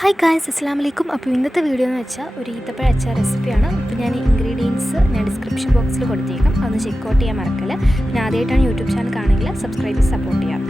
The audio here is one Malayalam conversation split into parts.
ഹായ് ഗായ്സ്, അസ്സലാമു അലൈക്കും. അപ്പോൾ ഇന്നത്തെ വീഡിയോ എന്ന് വെച്ചാൽ ഒരു ഈത്തപ്പഴ അച്ചാർ റെസിപ്പിയാണ്. അപ്പോൾ ഞാൻ ഇൻഗ്രീഡിയൻസ് ഡിസ്ക്രിപ്ഷൻ ബോക്സിൽ കൊടുത്തേക്കാം, അതൊന്ന് ചെക്കൗട്ട് ചെയ്യാൻ മറക്കല്ല. പിന്നെ ആദ്യമായിട്ടാണ് യൂട്യൂബ് ചാനൽ കാണുമെങ്കിൽ സബ്സ്ക്രൈബ് ചെയ്ത് സപ്പോർട്ട് ചെയ്യാം.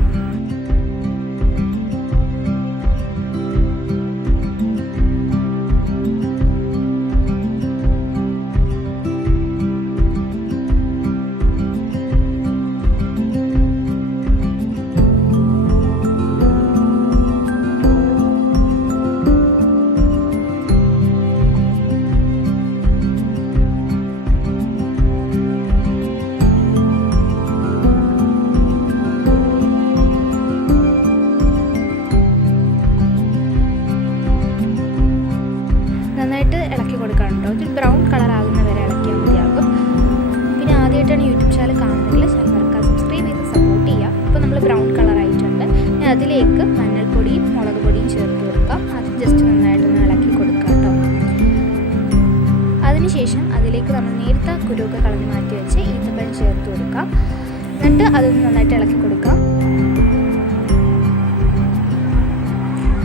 നന്നായിട്ട് ഇളക്കി കൊടുക്കണം കേട്ടോ. ഒരു ബ്രൗൺ കളർ ആകുന്ന വരെ ഇളക്കിയാൽ മതിയാകും. പിന്നെ ആദ്യമായിട്ടാണ് യൂട്യൂബ് ചാനൽ കാണുന്നതെങ്കിൽ ചാനൽ മറക്കാതെ സബ്സ്ക്രൈബ് ചെയ്ത് സപ്പോർട്ട് ചെയ്യുക. ഇപ്പോൾ നമ്മൾ ബ്രൗൺ കളർ ആയിട്ടുണ്ട്. ഇനി അതിലേക്ക് മഞ്ഞൾപ്പൊടിയും മുളക് പൊടിയും ചേർത്ത് കൊടുക്കാം. അത് ജസ്റ്റ് നന്നായിട്ടൊന്ന് ഇളക്കി കൊടുക്കുക കേട്ടോ. അതിനുശേഷം അതിലേക്ക് നമ്മൾ നേരത്തെ കുരുവൊക്കെ കളഞ്ഞ് മാറ്റി വെച്ച് ഈത്തപ്പഴം ചേർത്ത് കൊടുക്കാം. എന്നിട്ട് അതൊന്ന് നന്നായിട്ട് ഇളക്കി കൊടുക്കാം.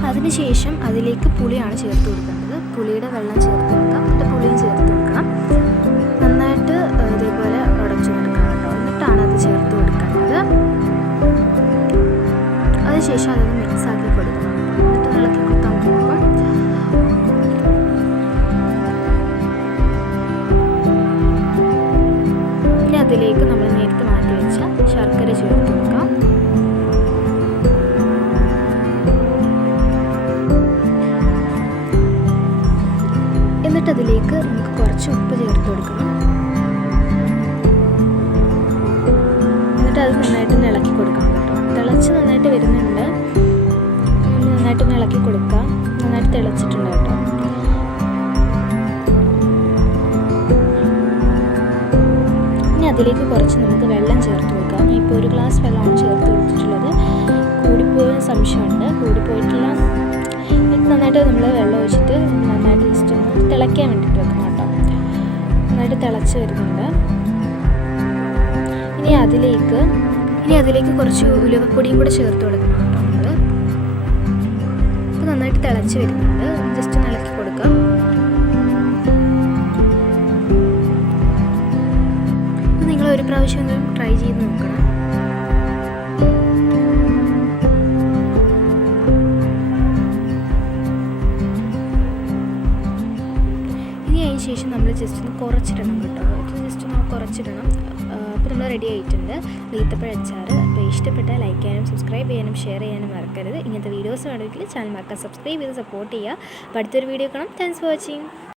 അതിനുശേഷം അതിലേക്ക് പുളിയാണ് ചേർത്ത് കൊടുക്കേണ്ടത്. പുളിയുടെ വെള്ളം ചേർത്ത് കൊടുക്കാം. എന്നിട്ട് പുളിയും ചേർത്ത് കൊടുക്കണം. നന്നായിട്ട് ഇതേപോലെ ഉടച്ചു കൊടുക്കണം കേട്ടോ. എന്നിട്ടാണ് അത് ചേർത്ത് കൊടുക്കേണ്ടത്. അതിനുശേഷം അതൊന്ന് മിക്സ് ആക്കി കൊടുക്കണം. എന്നിട്ട് ഇളക്കി കൊടുക്കാൻ പോകുമ്പോൾ ഇനി അതിലേക്ക് നമ്മൾ നേരത്തെ മാറ്റി വെച്ച ശർക്കര ചേർത്ത് കൊടുക്കാം. എന്നിട്ട് അതിലേക്ക് നമുക്ക് കുറച്ച് ഉപ്പ് ചേർത്ത് കൊടുക്കണം. എന്നിട്ട് അത് നന്നായിട്ടൊന്ന് ഇളക്കി കൊടുക്കാം കേട്ടോ. തിളച്ച് നന്നായിട്ട് വരുന്നുണ്ട്. നന്നായിട്ടൊന്ന് ഇളക്കി കൊടുക്കാം. നന്നായിട്ട് തിളച്ചിട്ടുണ്ട് കേട്ടോ. ഇനി അതിലേക്ക് കുറച്ച് നമുക്ക് വെള്ളം ചേർത്ത് കൊടുക്കാം. ഞാൻ ഇപ്പോൾ 1 ഗ്ലാസ് വെള്ളമാണ് ചേർത്ത് കൊടുത്തിട്ടുള്ളത്. കൂടിപ്പോയ സംശയമുണ്ട്. കൂടിപ്പോയിട്ടില്ല. നന്നായിട്ട് നമ്മൾ വെള്ളം ഒഴിച്ചിട്ട് നന്നായിട്ട് ജസ്റ്റ് ഒന്ന് തിളയ്ക്കാൻ വേണ്ടിയിട്ട് വെക്കണം കേട്ടോ. നന്നായിട്ട് തിളച്ച് വരുന്നുണ്ട്. ഇനി അതിലേക്ക് കുറച്ച് ഉലുവപ്പൊടിയും കൂടെ ചേർത്ത് കൊടുക്കണം കേട്ടോ നമ്മൾ. ഇപ്പോൾ നന്നായിട്ട് തിളച്ച് വരുന്നുണ്ട്. ജസ്റ്റ് ഒന്ന് ഇളക്കി കൊടുക്കാം. ഇത് നിങ്ങൾ ഒരു പ്രാവശ്യം ട്രൈ ചെയ്ത് നോക്കണം. ശേഷം നമ്മൾ ജസ്റ്റ് ഒന്ന് കുറച്ചിടണം കേട്ടോ. ജസ്റ്റ് ഒന്ന് കുറച്ചിടണം. അപ്പോൾ നമ്മൾ റെഡി ആയിട്ടുണ്ട് ഈത്തപ്പഴ അച്ചാർ. അപ്പോൾ ഇഷ്ടപ്പെട്ടാൽ ലൈക്ക് ചെയ്യാനും സബ്സ്ക്രൈബ് ചെയ്യാനും ഷെയർ ചെയ്യാനും മറക്കരുത്. ഇങ്ങനത്തെ വീഡിയോസ് വേണമെങ്കിൽ ചാനൽ മറക്കാൻ സബ്സ്ക്രൈബ് ചെയ്ത് സപ്പോർട്ട് ചെയ്യുക. അപ്പോൾ അടുത്തൊരു വീഡിയോ കാണാം. Thanks for watching.